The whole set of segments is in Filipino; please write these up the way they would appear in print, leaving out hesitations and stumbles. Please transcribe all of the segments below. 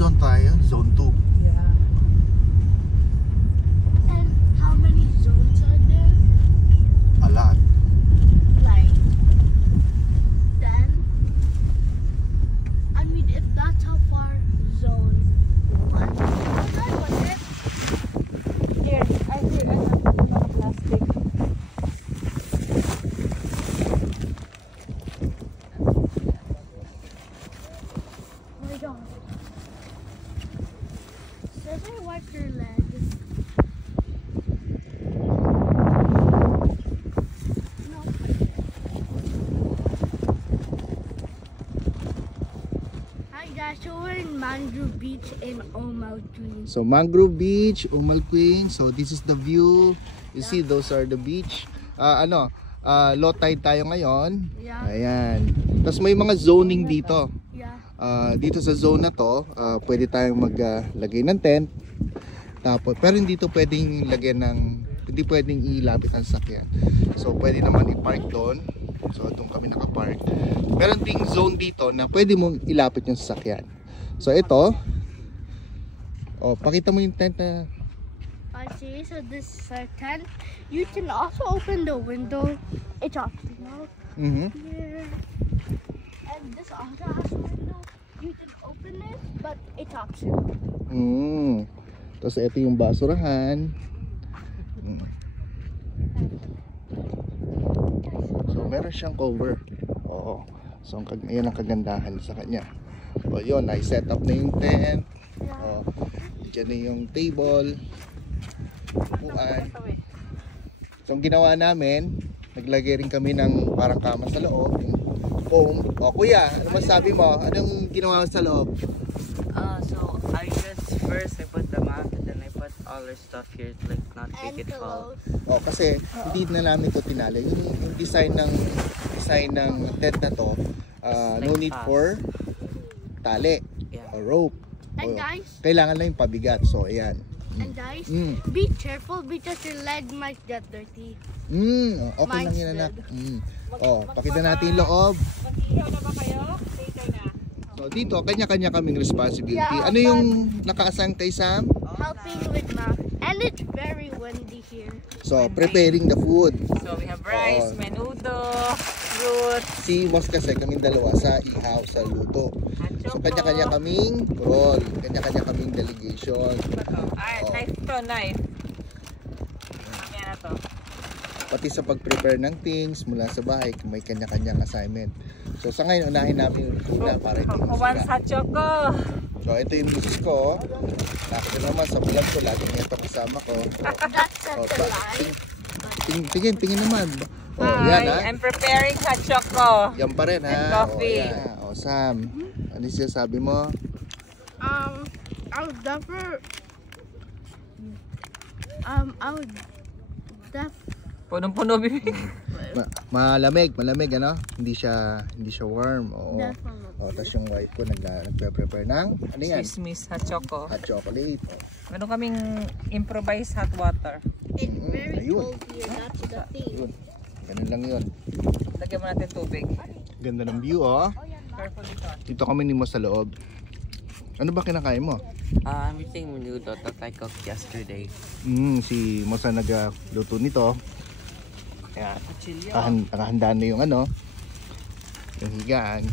zone tayo? Zone 2. Yeah. And how many zones are there? A lot. Like 10? I mean, if that's how far zone 1 was it? Here, I have a plastic. Oh my god. Should I wipe your leg? No. Hi guys, so we're in Mangrove Beach in Omalquin. So Mangrove Beach, Omalquin. So this is the view. You see, those are the beach. Low tide tayo ngayon. Yeah. Ayan. Tapos may mga zoning dito. Yeah. Dito sa zone na to, pwede tayong maglagay ng tent. Tapos, pero hindi to pwedeng lagyan ng, hindi pwedeng ilapit ang sakyan. So pwede naman i-park doon. So doon kami nakapark. Meron ding zone dito na pwede mong ilapit yung sasakyan. So ito, pakita mo yung tent na. I see, so this is our tent. You can also open the window. It's optional. Here. And this also has a window. You can open it, but it's optional. Tapos ito yung basurahan. So meron siyang cover. Oo. So yan ang kagandahan sa kanya. O yun, I set up na yung tent. Yeah. Diyan na yung table. Upuan. So ang ginawa namin, naglagay rin kami ng parang kama sa loob, yung foam. O kuya, ano masabi mo? Anong ginawa mo sa loob? So I just first I put the mat and then I put all our stuff here to like not And make it fall. pillows. Kasi hindi na namin ito tinali. Yung design ng tent na to, no need for tali Yeah. or rope. And O, guys, kailangan lang yung pabigat. So ayan. and guys, Mm. be careful because your leg might get dirty. Okay lang Mine's yun, anak. dead. Pakita natin yung loob. Mag-ihaw na ba kayo? Later na. So dito, kanya-kanya kaming responsibility. Yeah, Ano yung naka-assign kay Sam? Helping with math. And it's very windy here. So, preparing the food. So we have rice, Oo. menudo, fruit, Si Boss kasi kaming dalawa sa ihaw, sa luto. So, kanya-kanya kaming role. Kanya-kanya kaming delegation. Ay, Oo. knife to, knife. Mamaya na to. Pati sa pag-prepare ng things mula sa bahay, may kanya-kanyang assignment. So, sa ngayon, unahin namin yung tuna para hindi Kuwan sa masira. choco. So, ito yung misis ko. Ako naman sa vlog ko, laging ito kasama ko. That's such Oh, a lie. Tingin naman. Yan ha. I'm preparing sa choco. Yan pa rin ha. And coffee. Yan. Sam, ano siya sabi mo? I would never. I would Punong-puno bibig. Malamig, ano? Hindi siya warm. Oo. definitely. Tapos yung wife ko nagpe-prepare ng ano yan? Chismis, hot choco. Hot chocolate. Meron kaming improvised hot water. It's very ayun. cold here. That's the thing. Yun. Ganun lang yun. Lagyan mo natin tubig. Ganda ng view, oh. Careful dito. Dito kami ni Mo sa loob. Ano ba kinakain mo? I'm eating menudo that I cooked yesterday. Si Mosa nagluto nito. Ayan. Kutsilyo. Nakahandaan na yung yung higaan.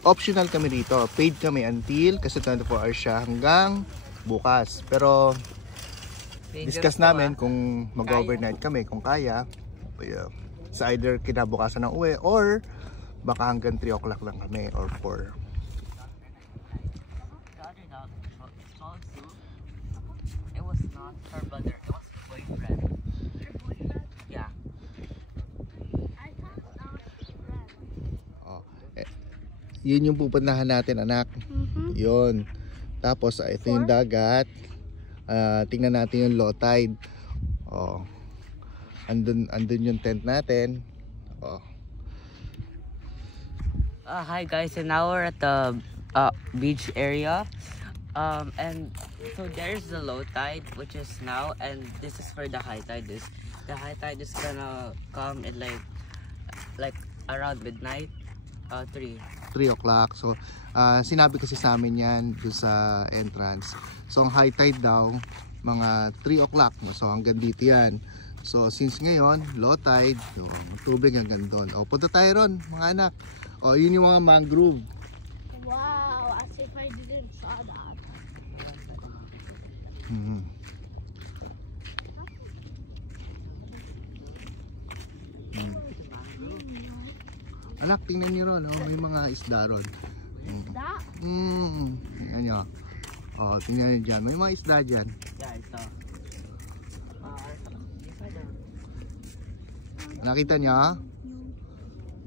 Optional kami dito. Paid kami until kasi 24 hours siya hanggang bukas. Pero discuss namin kung mag-overnight kami kung kaya. Sa either kinabukasan ng uwi or baka hanggang 3 o'clock lang kami or 4. It was not her brother, it was her boyfriend. Yeah. I thought that was his friend. Yun yung pupuntahan natin, anak. Yun. Tapos ito yung dagat. Tingnan natin yung low tide. Andun yung tent natin. Hi guys, and now we're at the beach area. And so there's the low tide, which is now, and this is where the high tide is. The high tide is gonna come in like around midnight, 3. 3 o'clock. So, sinabi kasi sa amin yan doon sa entrance. So, ang high tide daw, mga 3 o'clock. So, hanggang dito yan. So, since ngayon, low tide, so, tubig hanggang doon. O, punta tayo ron, mga anak. O, yun yung mga mangrove. Wow, as if I didn't saw that. Anak, tingnan nyo ron, may mga isda ron. That? Tingnan nyo. Tingnan nyo dyan, may mga isda dyan. Yeah, ito. Nakita nyo?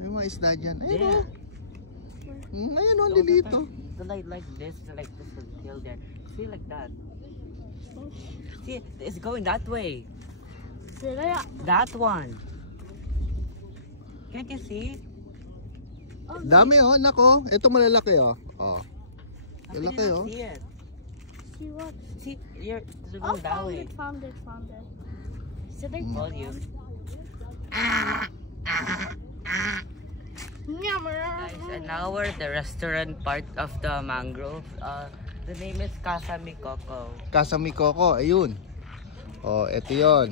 May mga isda dyan. Ayun o. Ayun o, dito. Like this until there. See, like that. See, it's going that way. That one. Can't you see? Dami o, nako. Ito malalaki o. Malalaki o. See it. See what? See, you're Oh, going that way. found it. So they Told you. Guys, and now we're at the restaurant part of the mangrove. The name is Casa Mikoko. Casa Mikoko, ayun. Ito yun.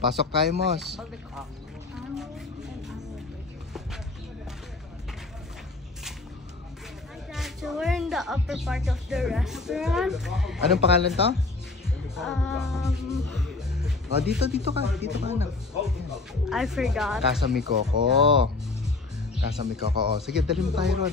Pasok tayo, Mos. So we're in the upper part of the restaurant. Anong pangalan to? Dito ka anak. I forgot. Casa Mikoko. Casa Mikoko. Sige, dali mo tayo ron.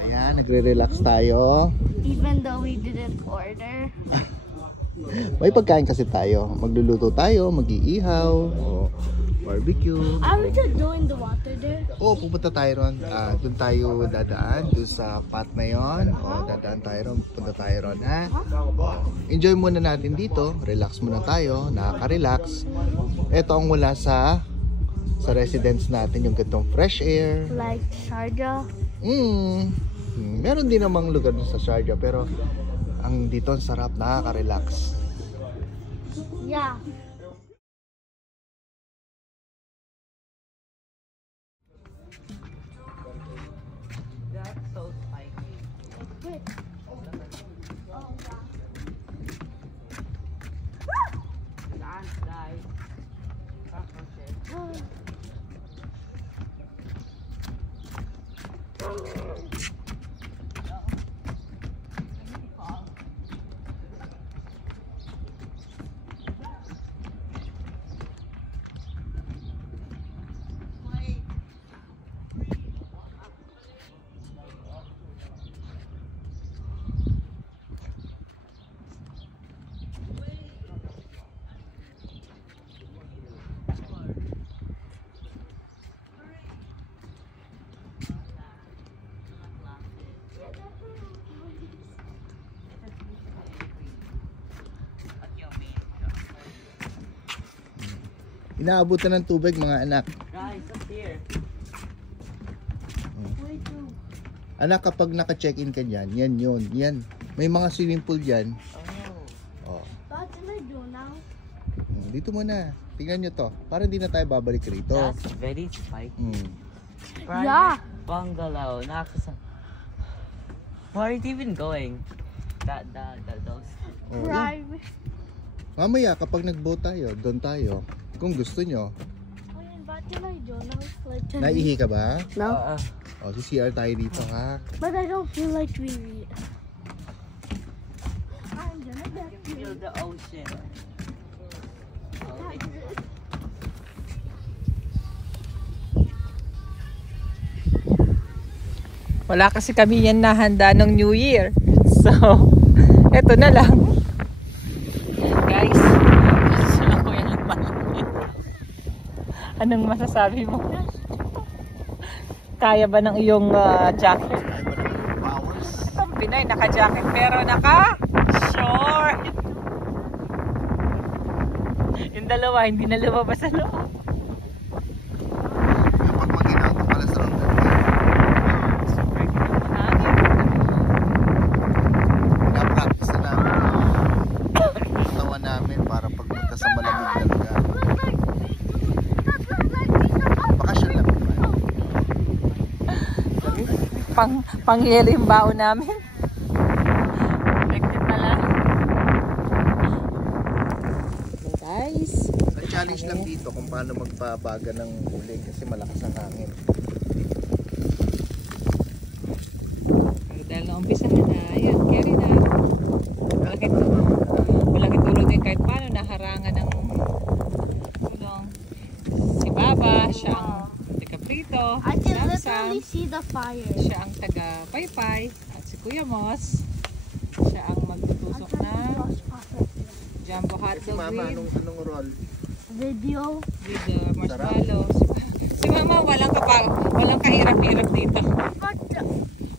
Ayan, nagre-relax tayo. Even though we didn't order. May pagkain kasi tayo. Magluluto tayo, mag-iihaw, barbecue. Are we just doing the water there? Pupunta tayo ron. Doon tayo dadaan, doon sa pot na yon. Dadaan tayo ron, punta tayo ron, ha? Enjoy muna natin dito. Relax muna tayo, nakaka-relax. Ito ang wala sa residence natin, yung gantong fresh air. Like Sharjah? Meron din namang lugar sa Sharjah, pero ang dito ang sarap, nakaka-relax. Yeah. That's so spiky. Wait. Ants, guys. Inaabutan ng tubig, mga anak. Guys, up here. Anak, kapag naka-check-in ka dyan, yan yun, yan. May mga swimming pool dyan. What can I do now? Dito muna. Tingnan nyo to. Para hindi na tayo babalik rito. That's very spiky. Yeah. Bungalow. Where are you even going? Those. Private. Mamaya, kapag nag-boat tayo, doon tayo. Kung gusto nyo. What can I do now? Like, Naihi ka ba? No. Si CR tayo dito, ha? But I don't feel like we eat. I'm gonna get Feel the ocean. Wala kasi kami yan na handa ng New Year. So, eto na lang. Guys, ako yan ang malaki. Anong masasabi mo? Kaya ba ng iyong jacket? Ang Pinay, naka-jacket pero naka dalawa, hindi na lumabas sa loob. Yung pag mag-inaw ko pala sa loob. Pinapractice na namin yung katawan namin para pagpunta sa malamig na lugar. Bakasyon lang naman. Pangyelo yung baon namin. Effective pala. So guys, Ang challenge lang dito kung paano magpabaga ng uling kasi malakas ang hangin. dahil naumpisahan na, ayun, carry na. Walang itulog din kahit paano, naharangan ng tulong. Si Baba, siya ang taga-prito. I can Samsam, literally see the fire. siya ang taga-paypay. At si Kuya Moss, siya ang magtutusok na jumbo hotdog Mama, with anong roll? Video. marshmallow. Si Mama, walang kahirap-hirap dito.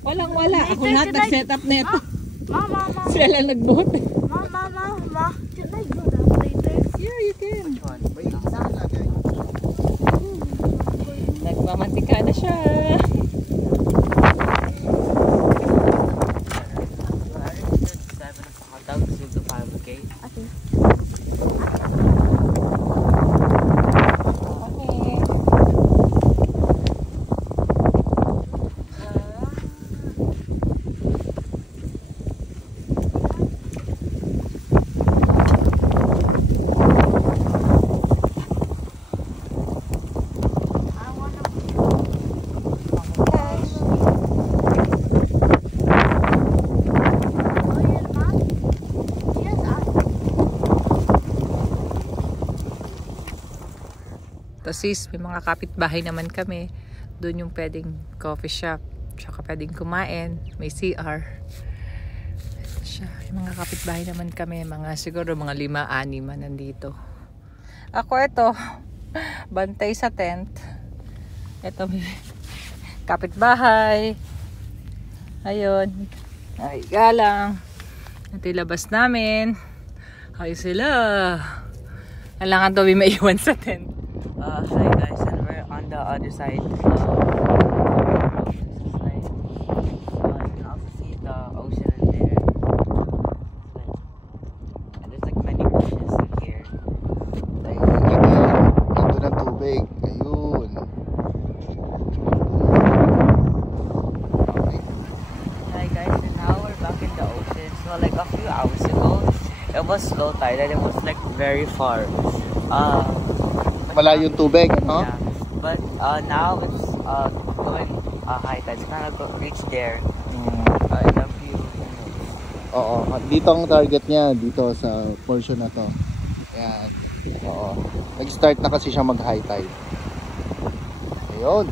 Walang-wala. Ako lahat nag-set up neto. Mama. Sila lang nagbuhot. Mama. Can I go down later? Yeah, you can. May isa lagay. Nagmamantika na siya. Okay. Sis, may mga kapitbahay naman kami. Doon yung pwedeng coffee shop. Tsaka pwedeng kumain. May CR. Siya. May mga kapitbahay naman kami. Siguro mga 5-6 nandito. Ako ito. Bantay sa tent. Ito may kapitbahay. Ayun. Ay, galang. Ito yung labas namin. Ay sila. Kailangan daw may maiwan sa tent. Hi guys, and we're on the other side. You can also see the ocean in there. And there's like many bushes in here. Nandun ang tubig. Ayun. Hi guys, and now we're back in the ocean. So like a few hours ago, it was low tide and it was like very far. Malayo yung tubig, no? Yeah. But now it's going high tide. It's gonna reach there in a few minutes. Oo. Dito ang target niya. Dito sa portion na to. Ayan. Oo. Nag-start na kasi siya mag-high tide. Ayun.